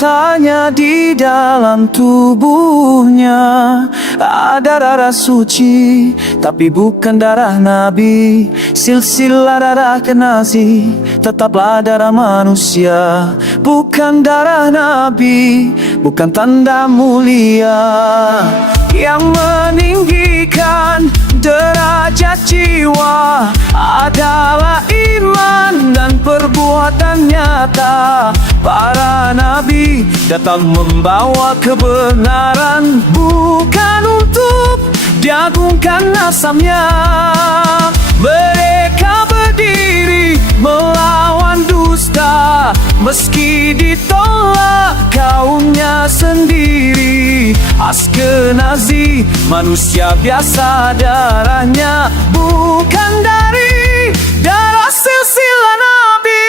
Katanya di dalam tubuhnya ada darah suci, tapi bukan darah Nabi. Silsilah darah Kenasi tetaplah darah manusia, bukan darah Nabi, bukan tanda mulia yang meninggikan derajat jiwa adalah iman dan perbuatan nyata. Para nabi datang membawa kebenaran, bukan untuk diagungkan nasamnya. Mereka berdiri melawan dusta, meski ditolak kaumnya sendiri. Askenazi manusia biasa, darahnya bukan dari darah silsilah Nabi.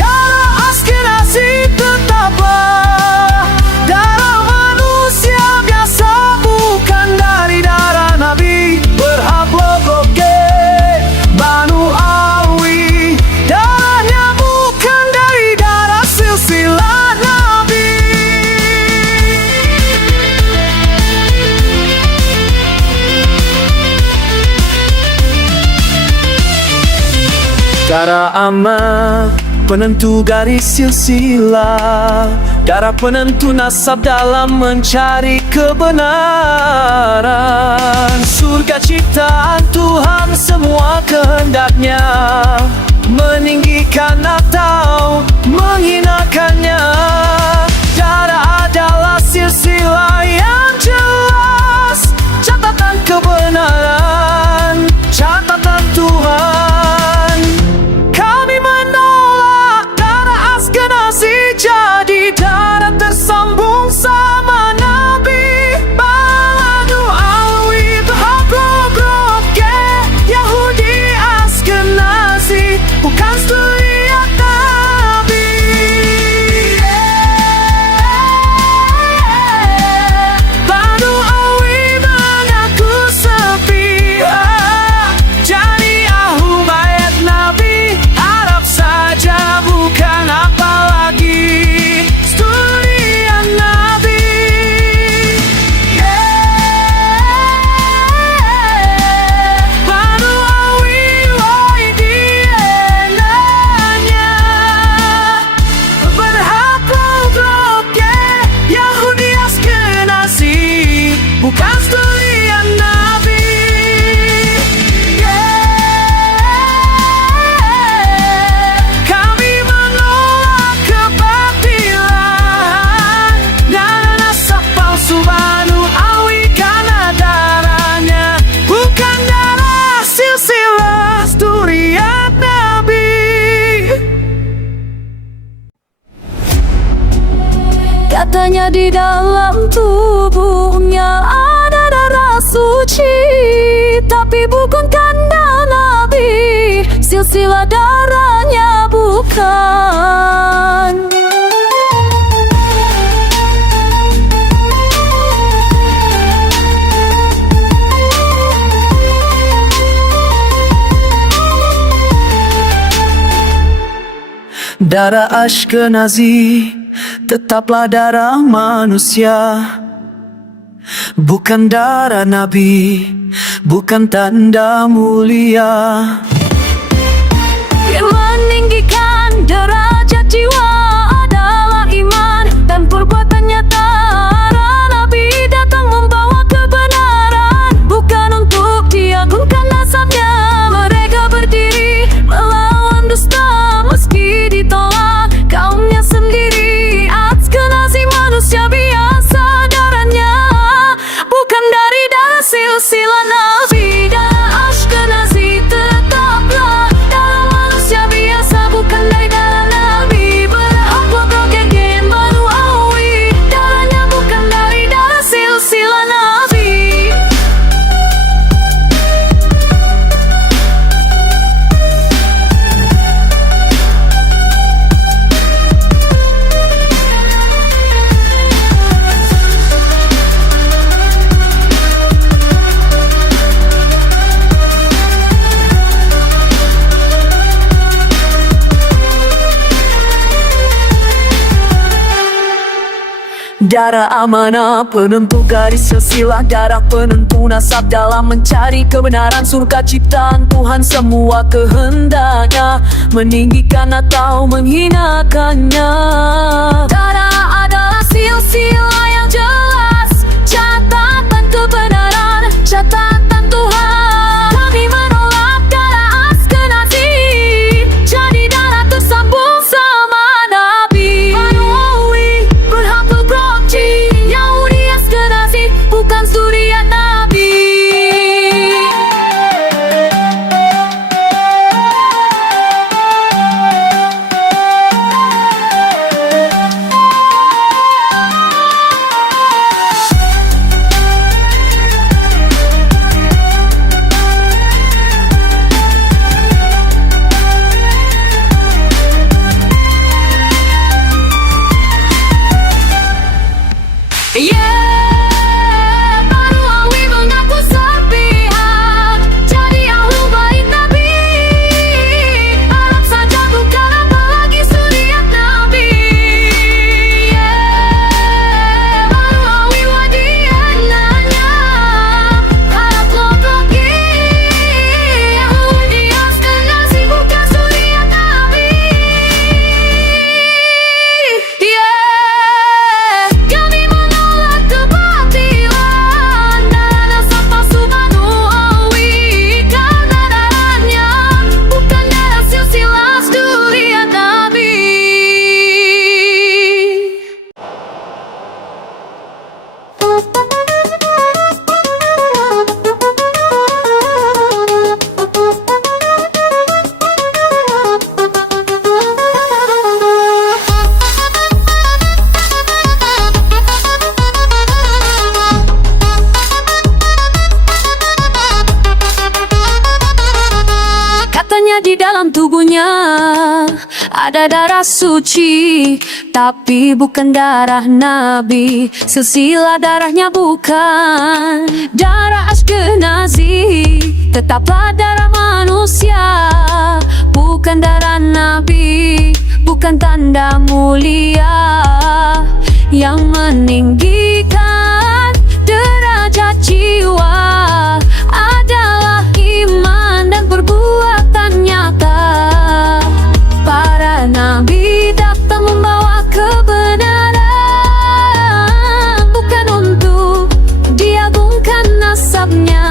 Darah Askenazi tetaplah darah manusia biasa, bukan dari darah Nabi. Berhak logoke Banu Alwi, darahnya bukan dari darah silsilah Nabi. Darah amat penentu garis silsilah, darah penentu nasab dalam mencari kebenaran. Surga ciptaan Tuhan semua kehendaknya, meninggikan atau menghinakannya. Darah adalah silsilah yang jelas, catatan kebenaran, catatan Tuhan. Kami menolak darah Askenazi jadi darah tersambung sama Nabi. Banu Alwi berhablo-broke Yahudi Askenazi, bukan zuriat Nabi. Banu Alwi mengaku sepi, jadi Ahumayat Nabi Arab saja, bukan apalagi zuriat Nabi. Banu Alwi waidienanya berhak logoke Yahudi Askenazi, bukan zuriat Nabi. Kami menolak kebatilan dan nasab palsu Banu Alwi, karena darahnya bukan darah silsilah zuriat Nabi. Katanya di dalam tubuhnya ada darah suci, tapi bukan tanda Nabi. Silsilah darahnya bukan. Darah Askenazi tetaplah darah manusia, bukan darah Nabi, bukan tanda mulia yang meninggikan derajat jiwa adalah iman dan perbuatan nyata. Para nabi datang membawa kebenaran, bukan untuk diagungkan nasabnya. Mereka berdiri melawan dusta, meski ditolak kaumnya sendiri. Askenazi manusia biasa, darahnya bukan dari darah silsilah Nabi. Darah Askenazi tetap Darah amanah penentu garis silsilah, darah penentu nasab dalam mencari kebenaran. Surga ciptaan Tuhan, semua kehendaknya meninggikan atau menghinakannya. Darah adalah silsilah yang jelas, catatan kebenaran, catatan Tuhan. Kami menolak darah Askenazi, jadi darah tersambung sama Nabi. Manuawi berhak berbroji, Yahudi Askenazi bukan zuriat Nabi. Manuawi mengaku sepihak, jadi ahlu bait Nabi. Arab saja bukan apalagi zuriat Nabi. Manuawi wadiananya, Arab logoki, Yahudi Askenazi bukan zuriat Nabi. Kami menolak kebatilan, darah nasab palsu Manuawi, karena darahnya bukan darah silsilah zuriat Nabi. Katanya di dalam tubuhnya ada darah suci, tapi bukan darah Nabi. Silsilah darahnya bukan darah Askenazi, tetaplah darah manusia, bukan darah Nabi, bukan tanda mulia yang meninggikan derajat jiwa. Adalah iman dan perbuatan nyata. Para nabi datang membawa kebenaran, bukan untuk diagungkan nasabnya.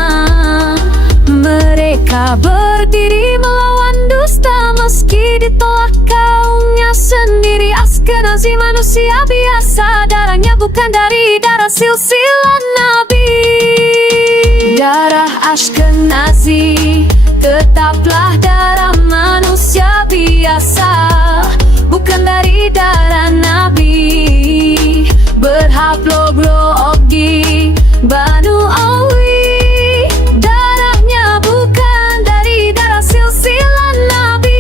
Mereka berdiri melawan dusta meski ditolak kaumnya sendiri. Askenazi manusia biasa, darahnya bukan dari darah silsilah Nabi. Darah Askenazi tetaplah darah manusia biasa, bukan dari darah Nabi. Berhablogrogi Banu Awi, darahnya bukan dari darah silsilah Nabi.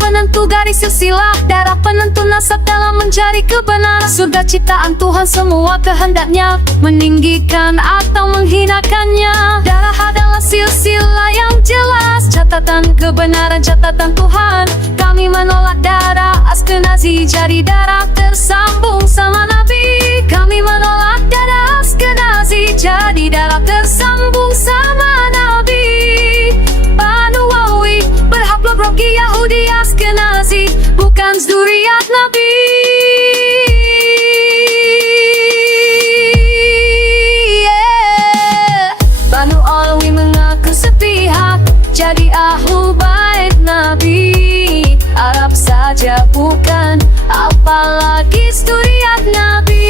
Penentu garis silsilah, darah penentu nasab dalam mencari kebenaran. Surga ciptaan Tuhan, semua kehendaknya meninggikan atau menghinakannya. Darah adalah silsilah yang jelas, catatan kebenaran, catatan Tuhan. Kami menolak darah Askenazi, jadi darah tersambung sama Nabi. Kami menolak darah Askenazi, jadi darah tersambung sama Nabi. Manuawi berhablogrogi Yahudi Askenazi bukan zuriat Nabi. Banu Alwi mengaku sepihak, jadi ahlu bait Nabi. Arab saja bukan apalagi zuriat Nabi.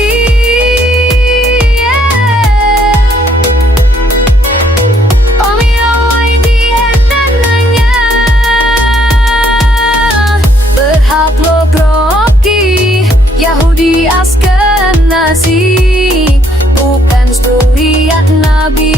Yahudi Askenazi bukan zuriat Nabi.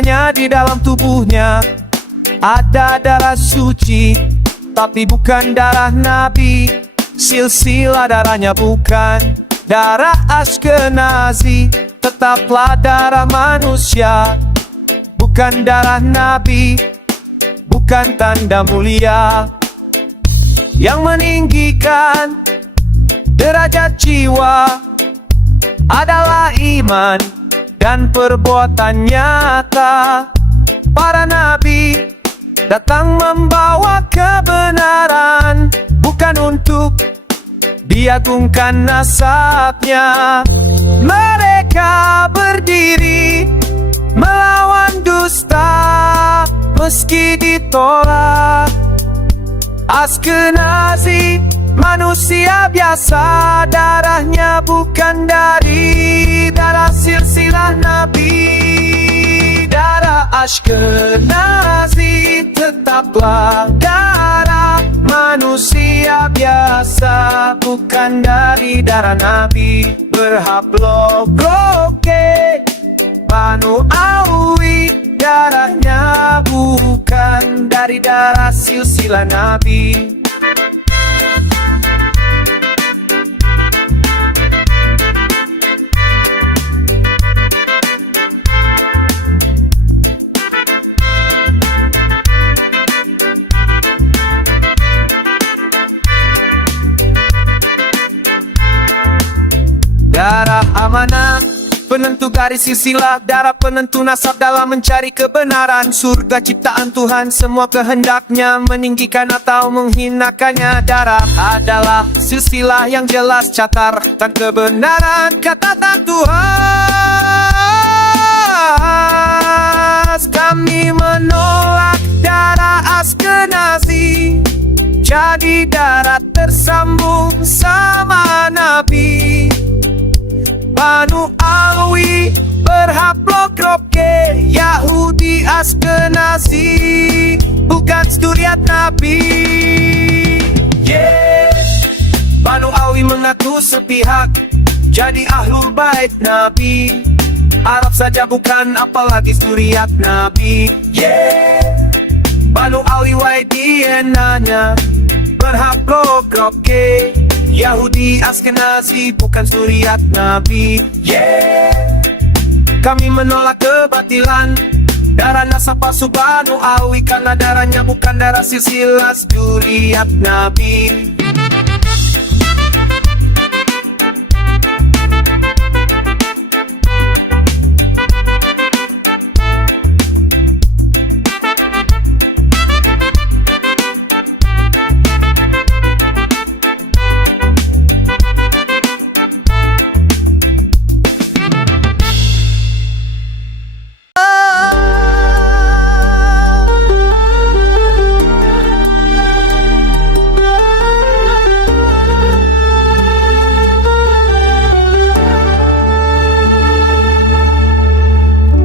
katanya di dalam tubuhnya ada darah suci, tapi bukan darah Nabi. Silsilah darahnya bukan darah Ashkenazi, tetaplah darah manusia, bukan darah Nabi, bukan tanda mulia yang meninggikan derajat jiwa. Adalah iman dan perbuatan nyata. Para nabi datang membawa kebenaran, bukan untuk diagungkan nasabnya. Mereka berdiri melawan dusta, meski ditolak. Ashkenazi manusia biasa, darahnya bukan dari darah silsilah Nabi. Darah Ashkenazi tetaplah darah manusia biasa, bukan dari darah Nabi. Berhablok Roke Banu Awi, darahnya bukan dari darah silsilah Nabi. Darah amanah, penentu garis silsilah, darah penentu nasab dalam mencari kebenaran. Surga ciptaan Tuhan, semua kehendaknya meninggikan atau menghinakannya. Darah adalah silsilah yang jelas catar dan kebenaran kata Tuhan. Kami menolak darah Ashkenazi, jadi darah tersambung sama Nabi. Banu Alwi berhablok Roke, Yahudi Ashkenazi, bukan zuriat Nabi. Banu Alwi mengaku sepihak, jadi ahlul bait Nabi. Arab saja bukan, apalagi zuriat Nabi. Banu Alwi YDN-nya berhablok Roke, Yahudi Ashkenazi, bukan zuriat Nabi. Kami menolak kebatilan darah nasab palsu Banu Alwi, karena darahnya bukan darah silsilah zuriat Nabi.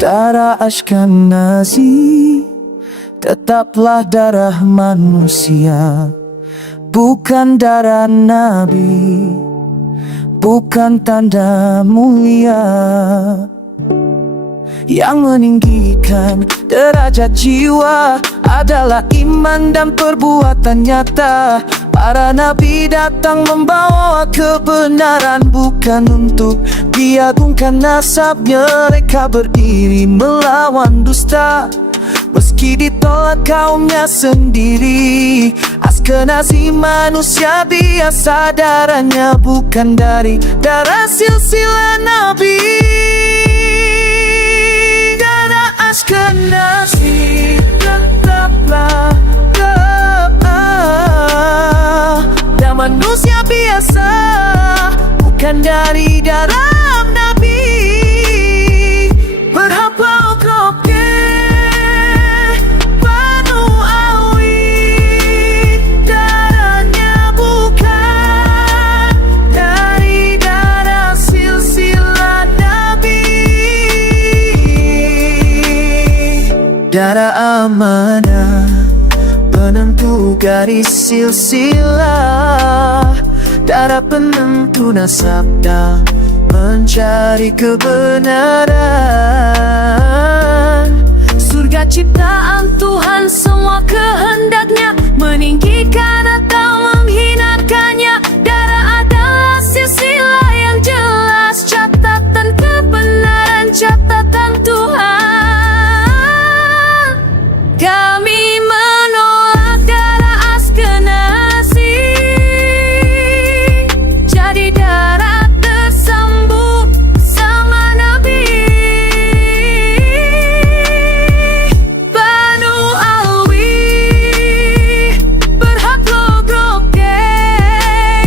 Darah Ashkenazi tetaplah darah manusia, bukan darah Nabi, bukan tanda mulia yang meninggikan derajat jiwa. Adalah iman dan perbuatan nyata. Para nabi datang membawa kebenaran, bukan untuk diagungkan nasabnya. Mereka berdiri melawan dusta, meski ditolak kaumnya sendiri. Ashkenazi manusia biasa, darahnya bukan dari darah silsilah Nabi. Darah Ashkenazi tetaplah dan manusia biasa, bukan dari darah Nabi. Berhablok Roke Banu Alwi, darahnya bukan dari darah silsilah Nabi. Darah amanah, penentu garis silsilah, darah penentu nasab dan mencari kebenaran, surga ciptaan Tuhan semua kehendaknya, meninggikan atau menghinakannya. Darah adalah silsilah yang jelas, catatan kebenaran, catatan Tuhan. Kami menolak darah Askenazi, jadi darah tersambung sama Nabi. Banu Alwi berhak logroke,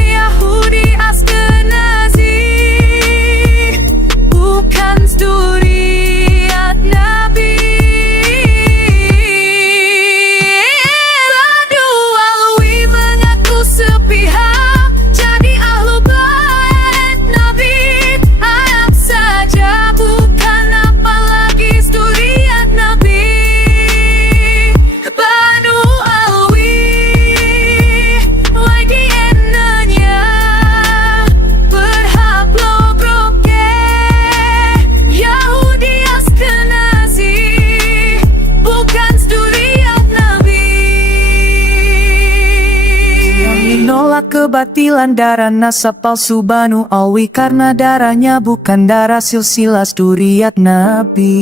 Yahudi Askenazi bukan zuriat Nabi. Banu Alwi mengaku sepihak, jadi ahlu bait Nabi. Ayat saja bukan, apalagi zuriat Nabi. Banu Alwi lagi enaknya berhak logroke, Yahudi Askenazi bukan zuriat Nabi. Menolak kebatilan darah nasab palsu Banu Alwi, karena darahnya bukan darah silsilah zuriat Nabi.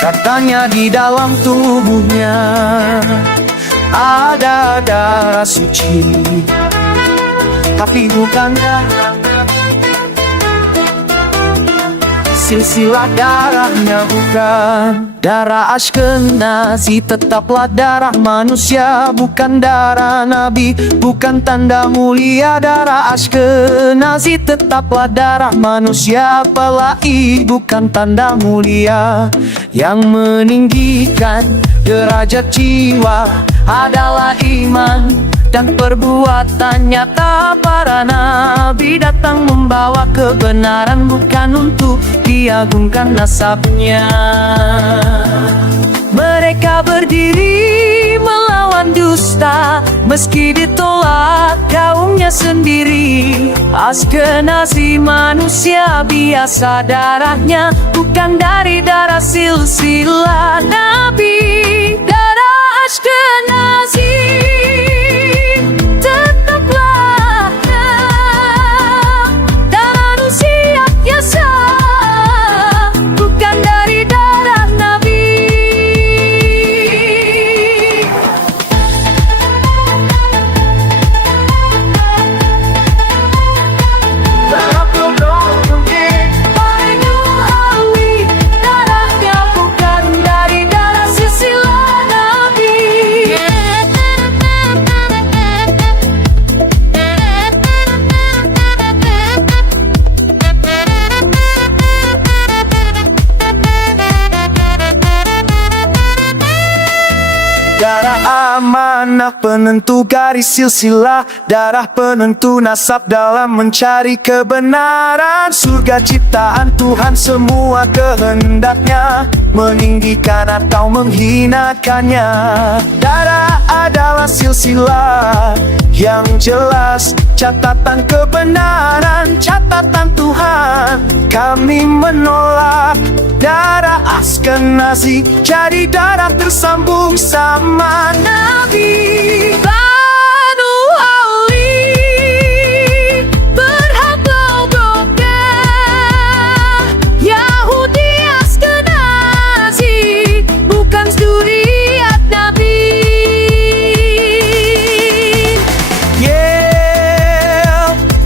Katanya di dalam tubuhnya ada darah suci, tapi bukan darah silsilah darahnya, bukan darah Askenazi. Tetaplah darah manusia, bukan darah Nabi, bukan tanda mulia darah Askenazi. Tetaplah darah manusia, apalagi bukan tanda mulia. Yang meninggikan derajat jiwa adalah iman dan perbuatan nyata para nabi. Datang membawa kebenaran, bukan untuk diagungkan nasabnya. Mereka berdiri melawan dusta, meski ditolak kaumnya sendiri. Askenazi manusia biasa, darahnya bukan dari darah silsilah Nabi. Darah Askenazi tetaplah darah manusia biasa, bukan dari darah Nabi. Banu Alwi, darahnya bukan dari darah silsilah Nabi. Darah amanah penentu garis silsilah, darah penentu nasab dalam mencari kebenaran. Surga ciptaan Tuhan semua kehendaknya, meninggikan atau menghinakannya. Darah adalah silsilah yang jelas, catatan kebenaran, catatan Tuhan. Kami menolak darah Askenazi, jadi darah tersambung sama Nabi. Banu Alwi berhak logroke, Yahudi Askenazi bukan zuriat Nabi.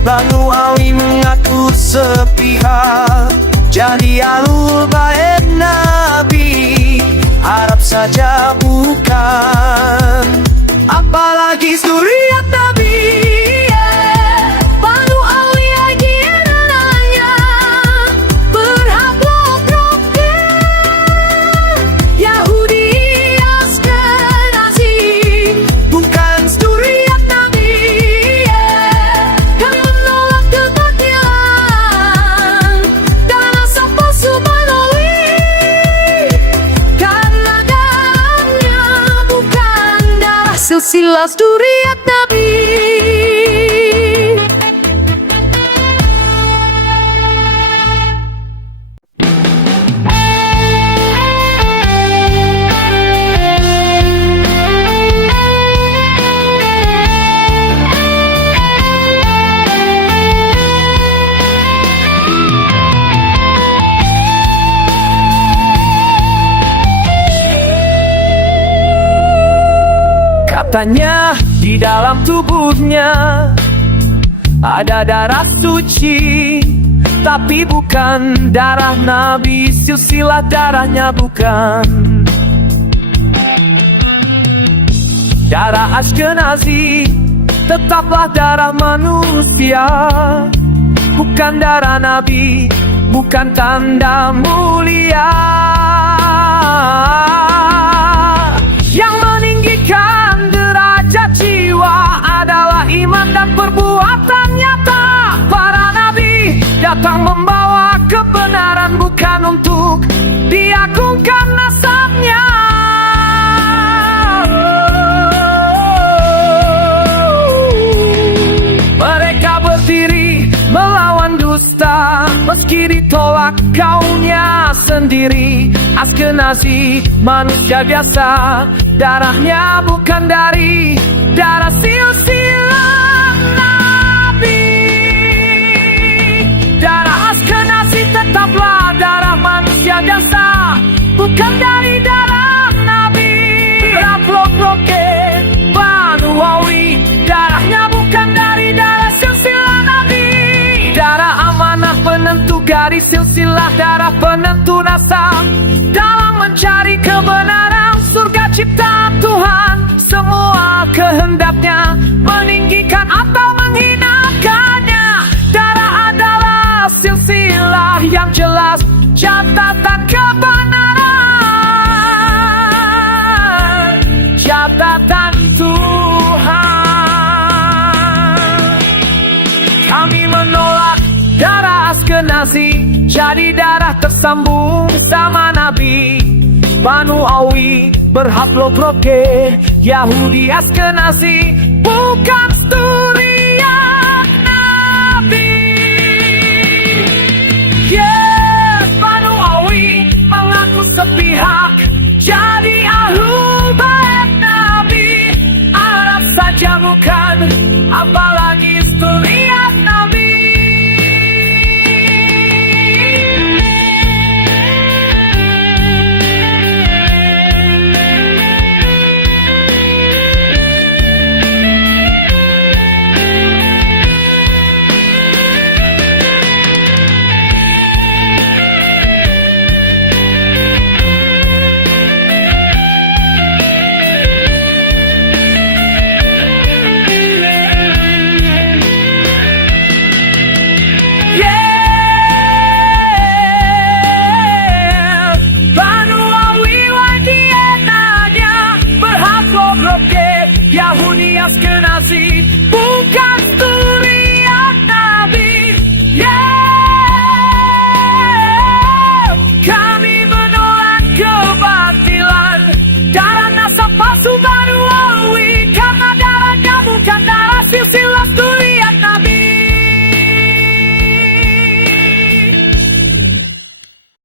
Banu Alwi mengaku sepihak, jadi alul bait Nabi. Arab saja bukan, apalagi zuriat Nabi. Banu Alwi lagi enaknya berhak logroke, Yahudi Askenazi Bukan zuriat Nabi. Kami menolak kebatilan dan asal palsu Banu Alwi, karena darah silsilah zuriat Nabi. Katanya di dalam tubuhnya ada darah suci, tapi bukan darah Nabi, silsilah darahnya bukan. Darah Ashkenazi tetaplah darah manusia, bukan darah Nabi, bukan tanda mulia. Yang meninggikan derajat jiwa adalah iman dan perbuatan nyata. Para nabi datang membawa kebenaran, bukan untuk diagungkan nasabnya. Mereka berdiri melawan dusta, meski ditolak kaumnya sendiri. Ashkenazi manusia biasa, darahnya bukan dari darah silsilah Nabi. Darah Ashkenazi tetaplah darah manusia biasa, bukan dari darah Nabi. Raplok-roke Banuawi, darahnya bukan dari darah silsilah Nabi. Darah amanah penentu garis silsilah, darah penentu nasab dalam mencari kebenaran. Surga ciptaan Tuhan, semua kehendaknya meninggikan atau menghinakannya. Darah adalah silsilah yang jelas, catatan kebenaran, catatan Tuhan. Kami menolak darah Ashkenazi jadi darah tersambung sama Nabi. Banuawi berhaplogrup Yahudi Ashkenazi, bukan zuriat Nabi. Yes, Banuawi mengaku sepihak jadi ahlul bait Nabi. Arab saja bukan, apalagi zuriat Nabi. Yahudi Ashkenazi, bukan zuriat Nabi. Yeah, kami menolak kebatilan darah nasab palsu Banuawi, karena darahnya bukan darah silsilah